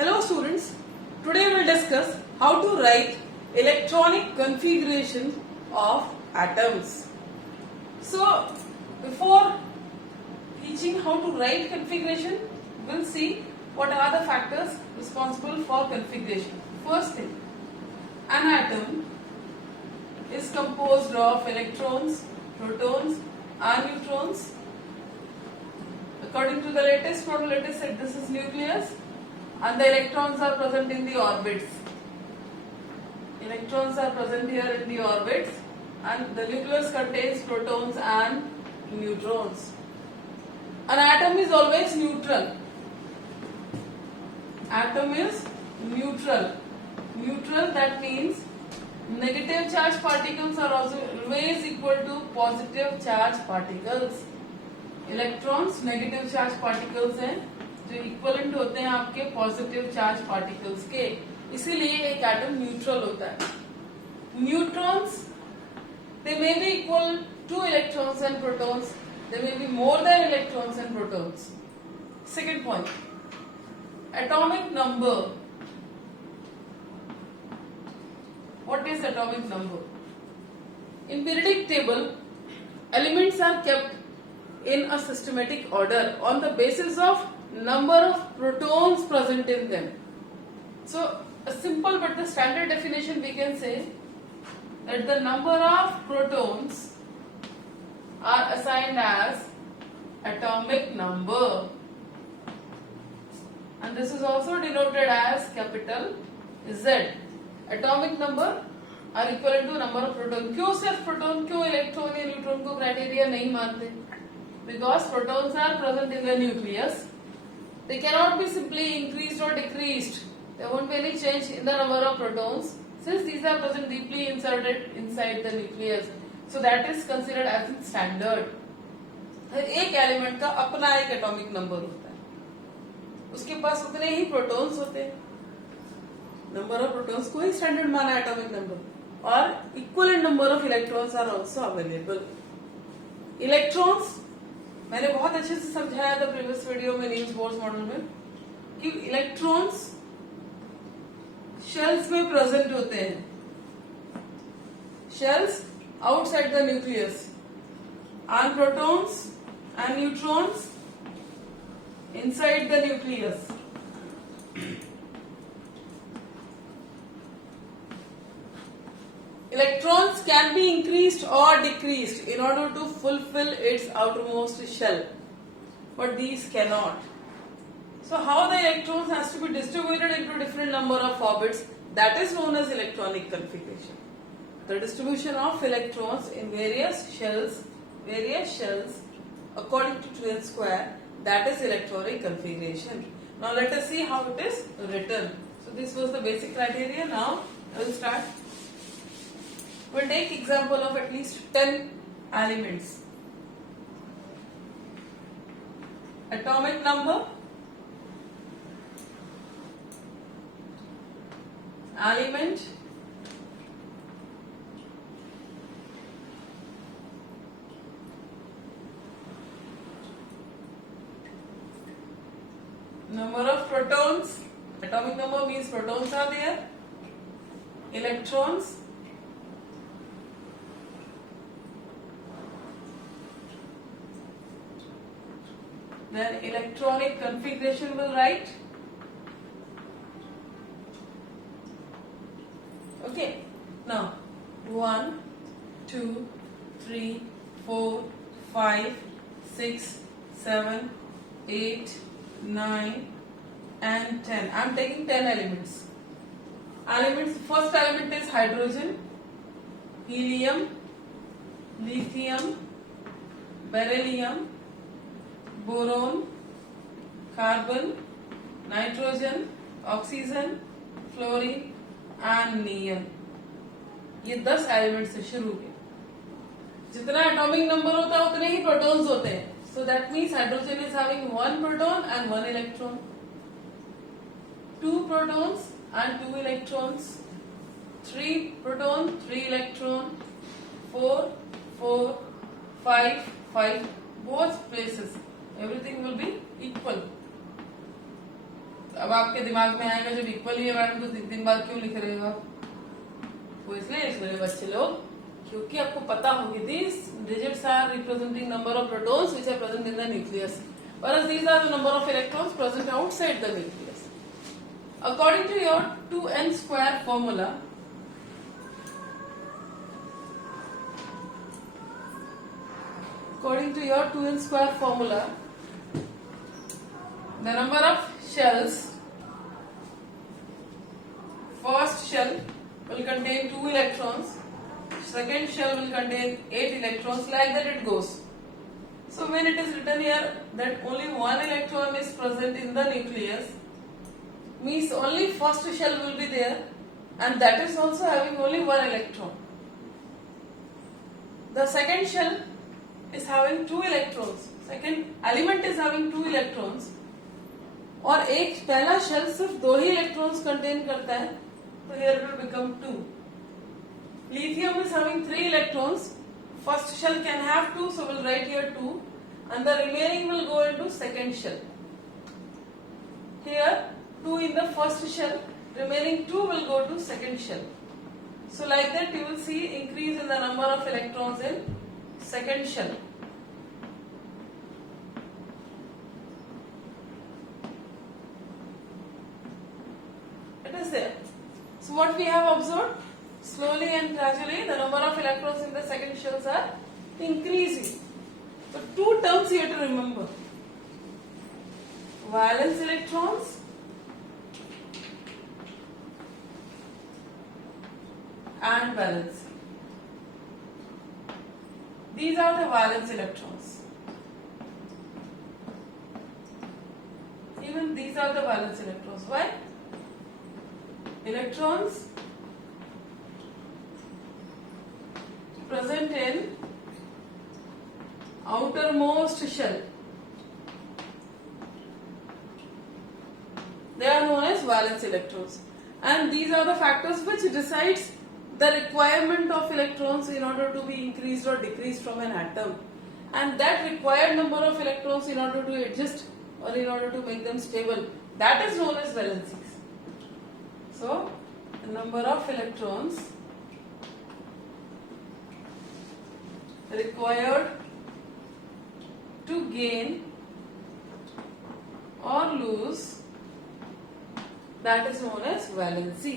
Hello students, today we will discuss how to write electronic configuration of atoms. So before teaching how to write configuration, we will see what are the factors responsible for configuration. First thing, an atom is composed of electrons, protons and neutrons. According to the latest model, let us say this is nucleus and the electrons are present in the orbits. Electrons are present here in the orbits and the nucleus contains protons and neutrons. An atom is always neutral. Atom is neutral. Neutral, that means negative charge particles are always equal to positive charge particles. Electrons negative charge particles हैं जो equivalent होते हैं आपके positive charge particles के, इसीलिए एक atom neutral होता है. Neutrons they may be equal two electrons and protons, they may be more than electrons and protons. Second point, atomic number. What is atomic number? In periodic table elements are kept in a systematic order on the basis of number of protons present in them. So a simple but the standard definition we can say that the number of protons are assigned as atomic number, and this is also denoted as capital Z. Atomic number are equivalent to number of proton. क्यों सिर्फ proton, क्यों electron या neutron को criteria नहीं मानते? Because protons are present in the nucleus, they cannot be simply increased or decreased. There won't be any change in the number of protons since these are present deeply inserted inside the nucleus. So that is considered as a standard. एक element का अपना एक atomic number होता है, उसके पास उतने ही protons होते हैं. नंबर ऑफ प्रोटॉन्स को ही स्टैंडर्ड माना एटॉमिक नंबर, और equivalent number of electrons are also available. Electrons मैंने बहुत अच्छे से समझाया था प्रीवियस वीडियो में नील्स बोर्स मॉडल में कि इलेक्ट्रॉन्स शेल्स में प्रेजेंट होते हैं. Shells outside the nucleus, and protons and neutrons inside the nucleus. Electrons can be increased or decreased in order to fulfill its outermost shell, but these cannot. So how the electrons has to be distributed into different number of orbits, that is known as electronic configuration. The distribution of electrons in various shells according to twin square, that is electronic configuration. Now let us see how it is written. So this was the basic criteria. Now I will start. We'll take example of at least 10 elements. Atomic number, element, number of protons. Atomic number means protons are there. Electrons, then electronic configuration will write. Okay, now 1, 2, 3, 4, 5, 6, 7, 8, 9 and 10. I am taking 10 elements. First element is hydrogen, helium, lithium, beryllium, boron, carbon, nitrogen, oxygen, fluorine and neon. ये 10 element से शुरू हुए. जितना atomic number होता है उतने ही protons होते हैं. So that means hydrogen is having 1 proton and 1 electron, 2 protons and 2 electrons, 3 proton 3 electron, 4 4 5 5 both places everything will be equal. अब आपके दिमाग में आएगा जब इक्वल ही है मैडम तो 3 बार क्यों लिख रहे हो आप? वो इसलिए लिख रहे हो बच्चे लोग क्योंकि आपको पता होगी these digits are representing number of protons which are present in the nucleus, whereas these are the number of electrons present outside the nucleus. According to your 2n square formula, the number of shells, first shell will contain 2 electrons, second shell will contain 8 electrons, like that it goes. So when it is written here that only 1 electron is present in the nucleus, means only first shell will be there, and that is also having only 1 electron. The second shell is having 2 electrons, second element is having 2 electrons, और एक पहला shell सिर्फ 2 ही electrons contain करता है, तो here it will become 2. Lithium is having 3 electrons, first shell can have 2, so we'll write here 2, and the remaining will go into second shell. Here 2 in the first shell, remaining 2 will go to second shell. So like that you will see increase in the number of electrons in second shell. It is there. So what we have observed, slowly and gradually the number of electrons in the second shells are increasing. So 2 terms you have to remember: valence electrons and valence. These are the valence electrons. Even these are the valence electrons. Why? Electrons present in outermost shell, they are known as valence electrons, and these are the factors which decides the requirement of electrons in order to be increased or decreased from an atom, and that required number of electrons in order to adjust or in order to make them stable, that is known as valencies. So the number of electrons required to gain or lose, that is known as valency.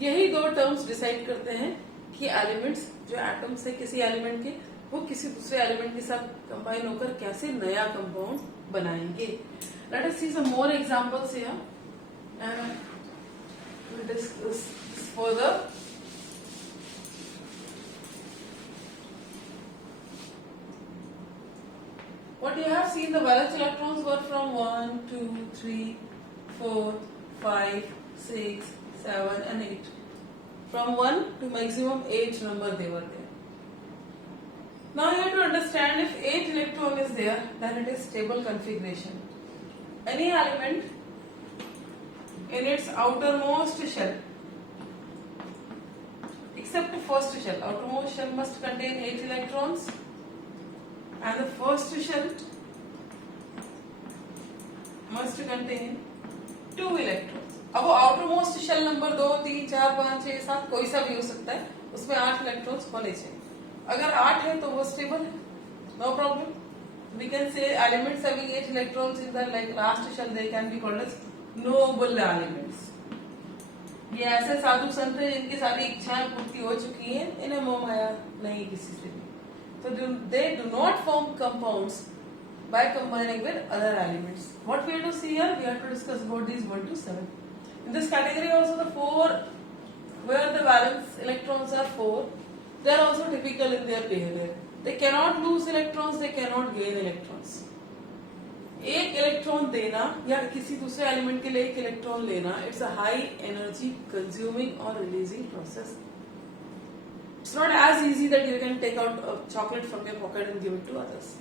यही 2 terms decide करते हैं कि elements जो atom से किसी element के वो किसी दूसरे एलिमेंट के साथ कंबाइन होकर कैसे नया कंपाउंड बनाएंगे. Let us see some more examples here and we'll discuss this further. What you have seen, the valence electrons were from 1, 2, 3, 4, 5, 6, 7 and 8. From 1 to maximum 8 number they were there. Now you have to understand, if 8 electron is there, then it is stable configuration. Any element in its outermost shell, except the first shell, outermost shell must contain 8 electrons, and the first shell must contain 2 electrons. अब वो outermost shell number 2, 3, 4, 5, 6, 7 कोई सा भी हो सकता है, उसमें 8 electrons होने चाहिए. अगर 8 है तो वो स्टेबल है, no problem. We can say elements having 8 electrons in the like last shell, they can be called as noble elements. ये ऐसे साधु संत हैं जिनकी सारी इच्छाएं पूर्ति हो चुकी हैं, इन्हें मोह माया नहीं किसी से भी. So they do not form compounds by combining with other elements. What we have to see here, we have to discuss about these 1 to 7. In this category also the 4, where the valence electrons are 4, they are also typical in their behavior. They cannot lose electrons, they cannot gain electrons. एक electron देना या किसी दूसरे element के लिए एक electron लेना, it's a high energy consuming और releasing process. It's not as easy that you can take out chocolate from your pocket and give it to others.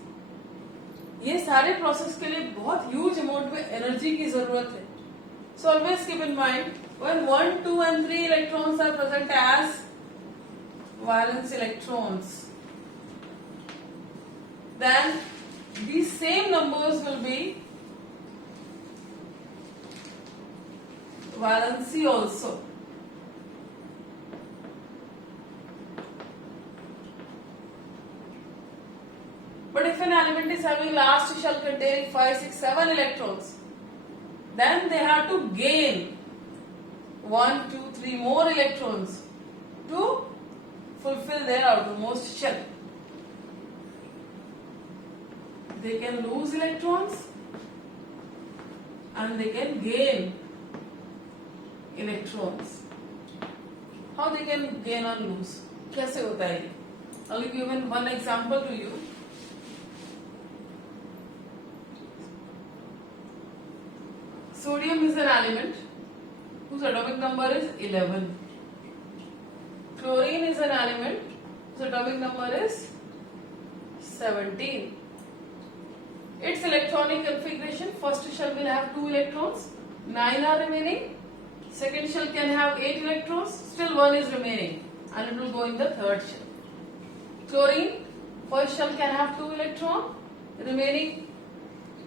ये सारे प्रोसेस के लिए बहुत ह्यूज अमाउंट में एनर्जी की जरूरत है. So always keep in mind, when 1, 2 and 3 electrons are present as valence electrons, then these same numbers will be valency also. But if an element is having last shell containing 5, 6, 7 electrons, then they have to gain 1, 2, 3 more electrons to fulfill their outermost shell. They can lose electrons and they can gain electrons. How they can gain or lose? कैसे होता है? I'll give even one example to you. Sodium is an element whose atomic number is 11. Chlorine is an element whose atomic number is 17. Its electronic configuration, first shell will have 2 electrons, 9 are remaining. Second shell can have 8 electrons, still 1 is remaining and it will go in the third shell. Chlorine, first shell can have 2 electrons, remaining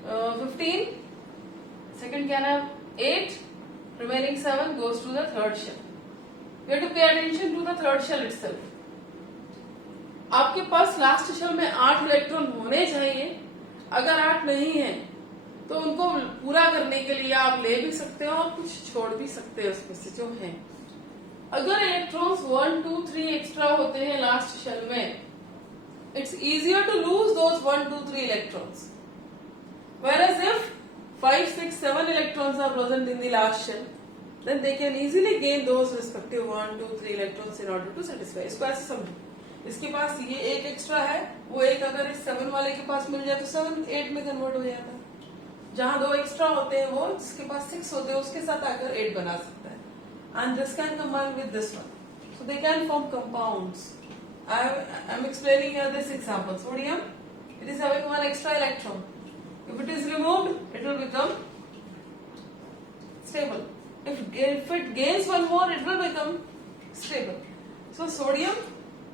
15. Second can have 8, remaining 7 goes to the third shell. We have to pay attention to the third shell itself. आपके पास last shell में 8 electron होने चाहिए. अगर 8 नहीं है तो उनको पूरा करने के लिए आप ले भी सकते हो और कुछ छोड़ भी सकते हो उसमें से जो है. अगर इलेक्ट्रॉन्स 1, 2, 3 एक्स्ट्रा होते हैं लास्ट शेल में, it's easier to lose those 1, 2, 3 electrons. Whereas if 5, 6, 7 electrons are present in the last shell, then they can easily gain those respective 1, 2, 3 electrons in order to satisfy. इसको ऐसे समझो, इसके पास ये एक extra है, वो एक अगर इस 7 वाले के पास मिल जाए तो 7 8 में कन्वर्ट हो जाता है. जहां 2 एक्स्ट्रा होते हैं वो जिसके पास 6 होते हैं उसके साथ आकर 8 बना सकता है. And this can combine with this one, so they can form compounds. I am explaining here this example. Sodium, it is having 1 extra electron. If it is removed, it will become stable. If it gains 1 more, it will become stable. So sodium,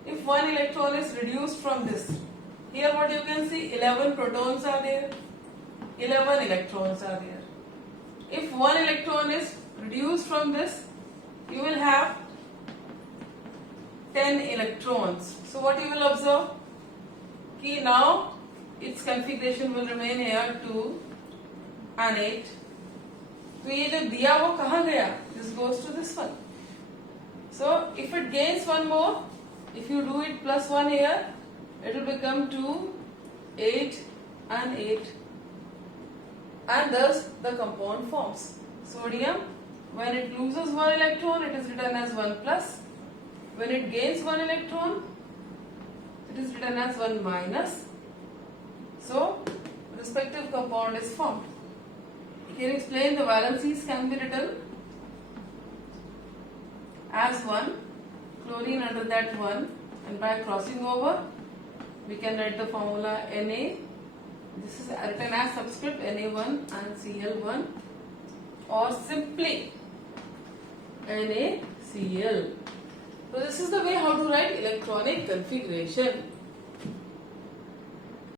if 1 electron is reduced from this, here what you can see, 11 protons are there, 11 electrons are there. If 1 electron is reduced from this, you will have 10 electrons. So what you will observe? Ki now its configuration will remain here 2 and 8. तो ये जो दिया वो कहाँ गया? This goes to this one. So if it gains 1 more, if you do it plus 1 here, it will become 2, 8 and 8. And thus the compound forms. Sodium, when it loses 1 electron, it is written as 1 plus. When it gains 1 electron, it is written as 1 minus. So respective compound is formed. You can explain the valencies can be written as 1, chlorine under that 1, and by crossing over we can write the formula Na. This is written as subscript Na1 and Cl1, or simply NaCl. So this is the way how to write electronic configuration.